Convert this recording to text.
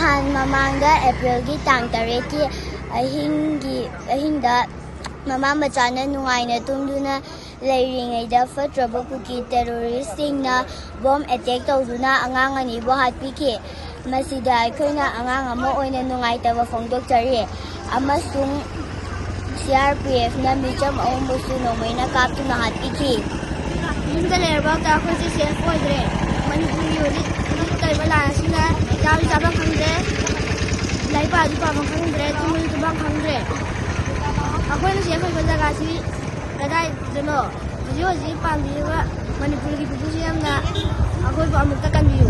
Nahan mamangda April gi tang tareki ahingda mama machana nungaina tumduna leiringaida fatraba kuki terrorist singna bomb attack tawduna angang ani bo hatpiki masida aikoina angang ama oina nungaitaba fongdokjari amasung CRPF na micham awumbusu nomaina kaptuna hatpiki yumda lerba ta khoi safe oidre manipuri yoli taibala asina jawi jaba khangde laipa du pa khangdre tumul tu bang khangdre akhoi safe oiba jaga si radai deno ji pambi wa manipuri ki pusi amna akhoi ba amukta kanbiyu